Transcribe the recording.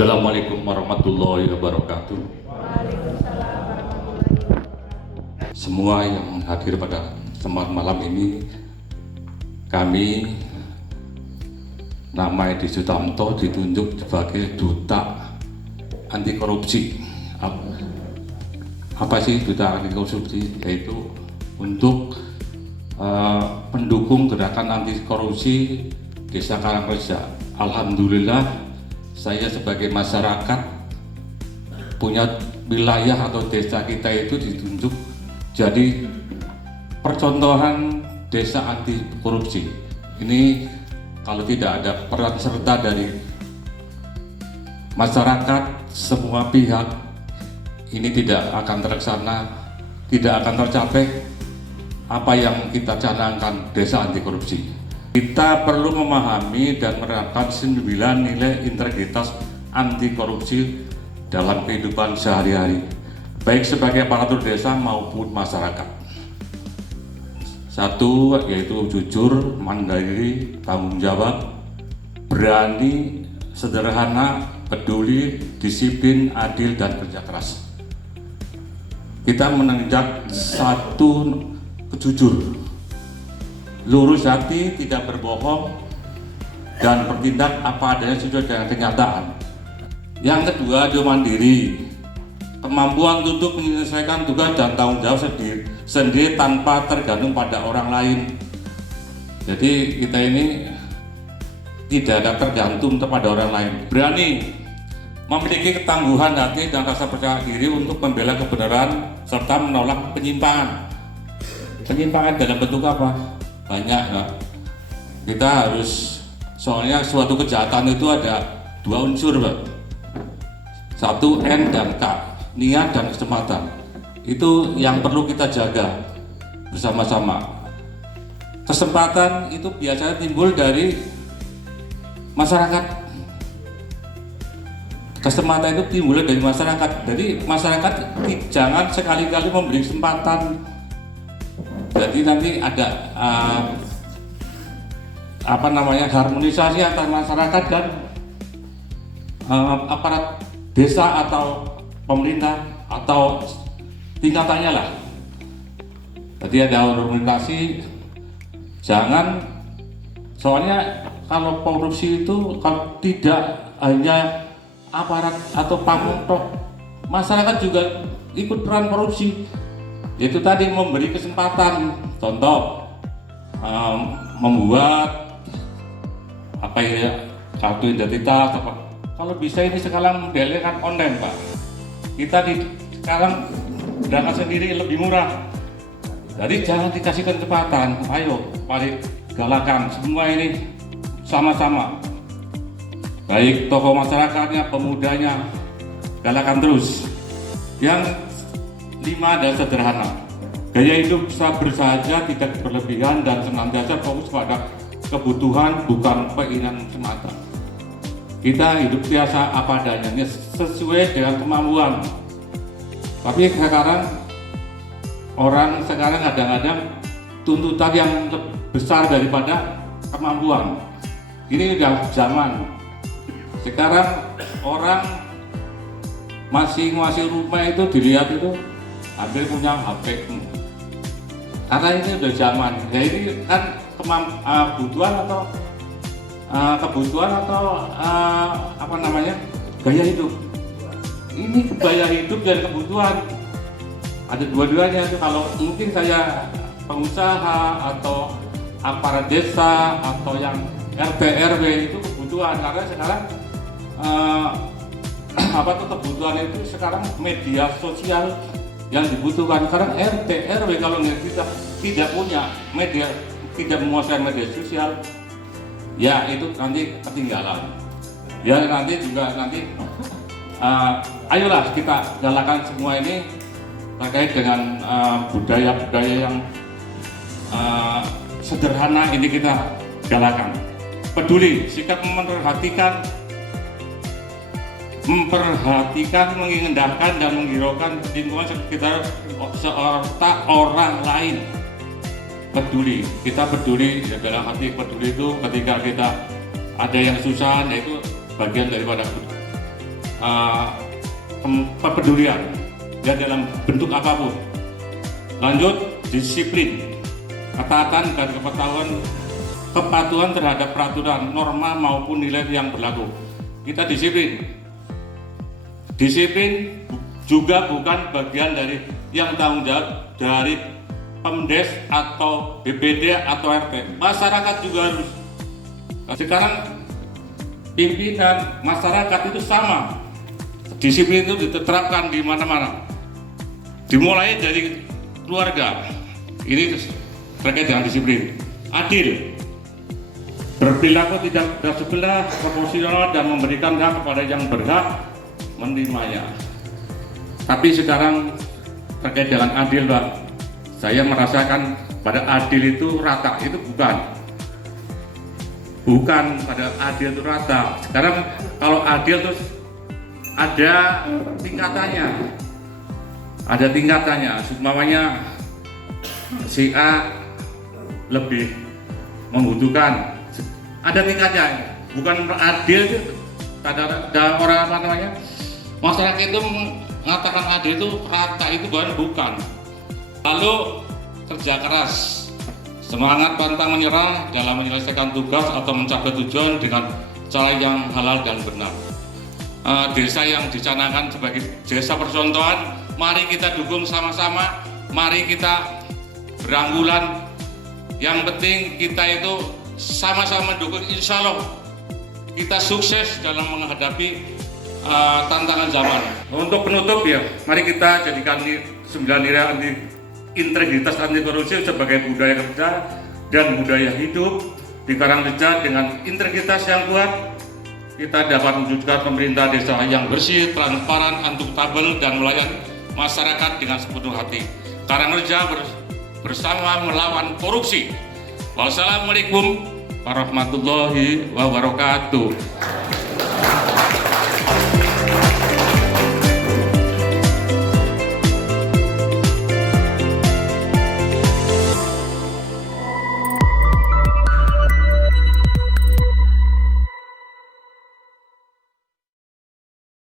Assalamualaikum warahmatullahi wabarakatuh. Waalaikumsalam warahmatullahi wabarakatuh. Semua yang hadir pada kesempatan malam ini, kami nama Edi Sutamto ditunjuk sebagai duta anti korupsi. Apa sih duta anti korupsi? Yaitu untuk pendukung gerakan anti korupsi Desa Karangreja. Alhamdulillah, saya sebagai masyarakat punya wilayah atau desa kita itu ditunjuk jadi percontohan desa anti korupsi. Ini kalau tidak ada peran serta dari masyarakat, semua pihak, ini tidak akan terlaksana, tidak akan tercapai apa yang kita canangkan desa anti korupsi. Kita perlu memahami dan menerapkan 9 nilai integritas anti korupsi dalam kehidupan sehari-hari, baik sebagai aparatur desa maupun masyarakat. Satu, yaitu jujur, mandiri, tanggung jawab, berani, sederhana, peduli, disiplin, adil, dan kerja keras. Kita menanjak satu, jujur, lurus hati, tidak berbohong, dan bertindak apa adanya sesuai dengan kenyataan. Yang kedua, dia mandiri, kemampuan untuk menyelesaikan tugas dan tanggung jawab sendiri tanpa tergantung pada orang lain. Jadi kita ini tidak ada tergantung kepada orang lain. Berani, memiliki ketangguhan hati dan rasa percaya diri untuk membela kebenaran serta menolak penyimpangan. Penyimpangan dalam bentuk apa? Banyak, nah. Kita harus, soalnya suatu kejahatan itu ada 2 unsur, Pak. Satu, N dan K, niat dan kesempatan. Itu yang perlu kita jaga bersama-sama. Kesempatan itu biasanya timbul dari masyarakat. Kesempatan itu timbul dari masyarakat. Jadi masyarakat jangan sekali-kali memberi kesempatan. Jadi nanti ada harmonisasi antara masyarakat dan aparat desa atau pemerintah atau tingkatannya lah. Jadi ada harmonisasi, jangan, soalnya kalau korupsi itu kalau tidak hanya aparat atau pamong, masyarakat juga ikut peran korupsi. Itu tadi memberi kesempatan, contoh membuat kartu identitas apa. Kalau bisa ini sekarang modelnya kan online, Pak. Kita sekarang berangkat sendiri lebih murah. Jadi jangan dikasih kesempatan. Ayo, mari galakan semua ini sama-sama. Baik tokoh masyarakatnya, pemudanya, galakan terus. Yang 5 adalah sederhana. Gaya hidup bersahaja, tidak berlebihan, dan senantiasa fokus pada kebutuhan, bukan keinginan semata. Kita hidup biasa apa adanya, sesuai dengan kemampuan. Tapi sekarang orang kadang-kadang tuntutan yang besar daripada kemampuan. Ini udah zaman. Sekarang orang masing-masing rumah itu dilihat itu hampir punya HP. Karena ini udah zaman. Ya ini kan kebutuhan atau gaya hidup. Ini gaya hidup dan kebutuhan. Ada dua-duanya itu. Kalau mungkin saya pengusaha atau aparat desa atau yang RT RW itu kebutuhan, karena sekarang kebutuhan itu sekarang media sosial yang dibutuhkan. Sekarang RT RW kalau kita tidak punya media, tidak menguasai media sosial, ya itu nanti ketinggalan. Ya nanti ayolah kita galakan semua ini terkait dengan budaya-budaya yang sederhana ini kita galakan. Peduli, sikap memperhatikan, menginginkan dan menghiraukan lingkungan sekitar serta orang lain. Peduli, kita peduli dalam hati. Peduli itu ketika kita ada yang susah, yaitu bagian daripada kepedulian ya dalam bentuk apapun. Lanjut, disiplin, ketaatan dan kepatuhan terhadap peraturan, norma maupun nilai yang berlaku. Kita disiplin. Disiplin juga bukan bagian dari yang tanggung jawab dari Pemdes atau BPD atau RT. Masyarakat juga harus. Sekarang pimpinan masyarakat itu sama. Disiplin itu diterapkan di mana-mana. Dimulai dari keluarga. Ini terkait dengan disiplin. Adil, berperilaku tidak sebelah, proporsional dan memberikan hak kepada yang berhak menerimanya. Tapi sekarang terkait dengan adil, Pak, saya merasakan pada adil itu rata, itu bukan pada adil itu rata. Sekarang kalau adil itu ada tingkatannya, umpamanya si A lebih membutuhkan, ada tingkatnya. Bukan adil itu ada orang apa namanya, masyarakat itu mengatakan adil itu rata, itu bukan. Lalu kerja keras, semangat pantang menyerah dalam menyelesaikan tugas atau mencapai tujuan dengan cara yang halal dan benar. Desa yang dicanangkan sebagai desa percontohan, mari kita dukung sama-sama, mari kita beranggulan. Yang penting kita itu sama-sama mendukung, insya Allah kita sukses dalam menghadapi tantangan zaman. Untuk penutup ya, mari kita jadikan 9 nilai integritas anti korupsi sebagai budaya kerja dan budaya hidup di Karangreja. Dengan integritas yang kuat, kita dapat mewujudkan pemerintah desa yang bersih, transparan, akuntabel dan melayani masyarakat dengan sepenuh hati. Karangreja bersama melawan korupsi. Wassalamualaikum warahmatullahi wabarakatuh.